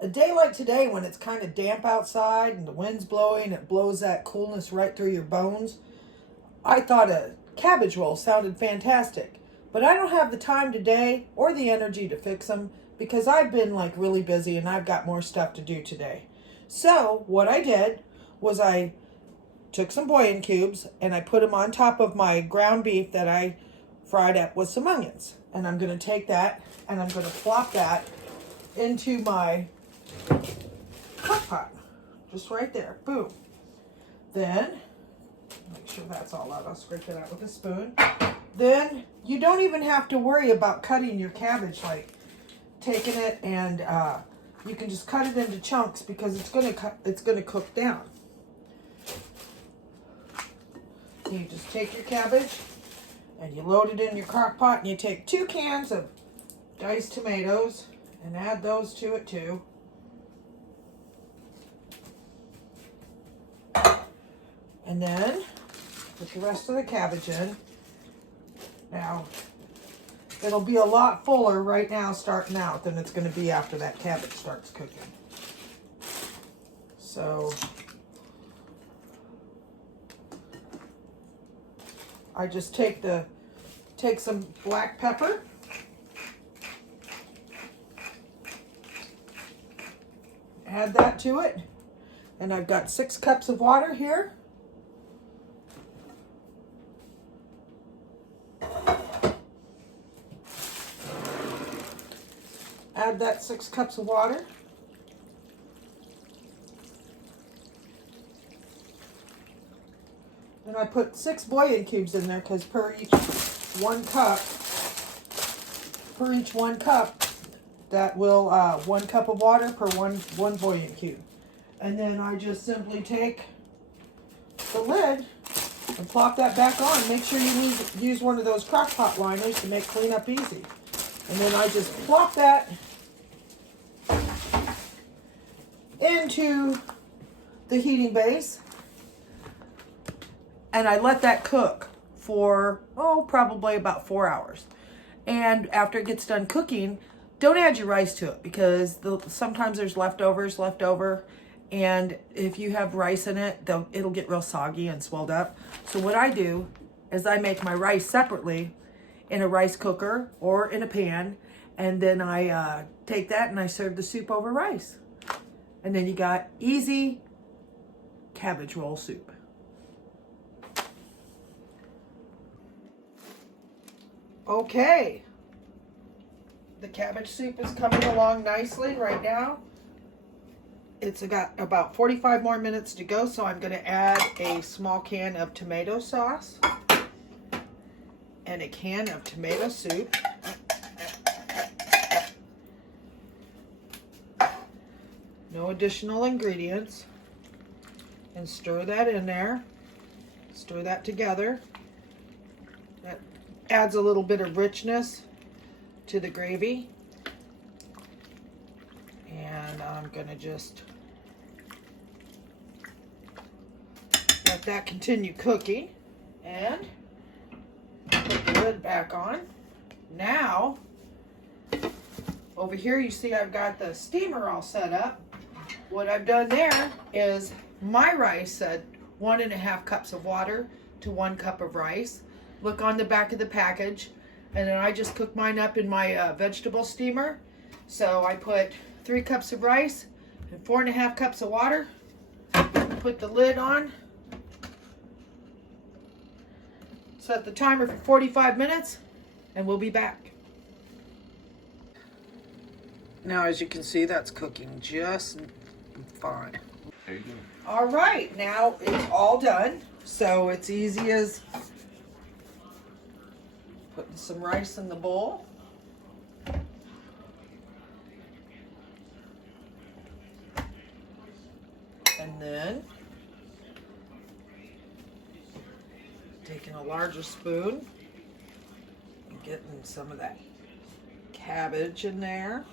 A day like today when it's kind of damp outside and the wind's blowing, it blows that coolness right through your bones. I thought a cabbage roll sounded fantastic, but I don't have the time today or the energy to fix them because I've been like really busy and I've got more stuff to do today. So what I did was I took some bouillon cubes and I put them on top of my ground beef that I fried up with some onions. And I'm going to take that and I'm going to plop that into my crock pot. Just right there. Boom. Then, make sure that's all out. I'll scrape it out with a spoon. Then, you don't even have to worry about cutting your cabbage, like taking it and you can just cut it into chunks because it's gonna cook down. You just take your cabbage and you load it in your crock pot and you take 2 cans of diced tomatoes and add those to it too. And then put the rest of the cabbage in. Now, it'll be a lot fuller right now starting out than it's going to be after that cabbage starts cooking. So, I just take some black pepper. Add that to it. And I've got 6 cups of water here. Add that 6 cups of water. And I put 6 bouillon cubes in there because per each 1 cup, that will 1 cup of water per one bouillon cube. And then I just simply take the lid and plop that back on. Make sure you use one of those crock pot liners to make cleanup easy. And then I just plop that into the heating base. And I let that cook for, probably about 4 hours. And after it gets done cooking, don't add your rice to it because sometimes there's left over. And if you have rice in it, it'll get real soggy and swelled up. So what I do is I make my rice separately in a rice cooker or in a pan. And then I take that and I serve the soup over rice. And then you got easy cabbage roll soup. Okay, the cabbage soup is coming along nicely right now. It's got about 45 more minutes to go, so I'm going to add a small can of tomato sauce and a can of tomato soup. No additional ingredients. And stir that in there. Stir that together. That adds a little bit of richness to the gravy. And I'm going to just let that continue cooking. And put the lid back on. Now, over here you see I've got the steamer all set up. What I've done there is my rice said 1.5 cups of water to 1 cup of rice. Look on the back of the package. And then I just cook mine up in my vegetable steamer. So I put 3 cups of rice and 4.5 cups of water. Put the lid on. Set the timer for 45 minutes and we'll be back. Now as you can see, that's cooking just fine. There you go. All right, now it's all done. So it's easy as putting some rice in the bowl. And then taking a larger spoon and getting some of that cabbage in there.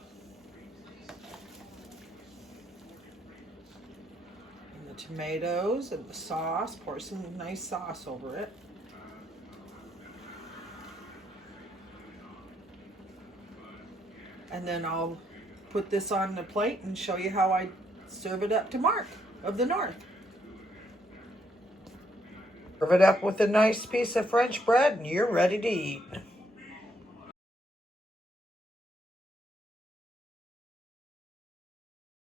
And the tomatoes and the sauce. Pour some nice sauce over it. And then I'll put this on the plate and show you how I serve it up to Mark of the North. Serve it up with a nice piece of French bread and you're ready to eat.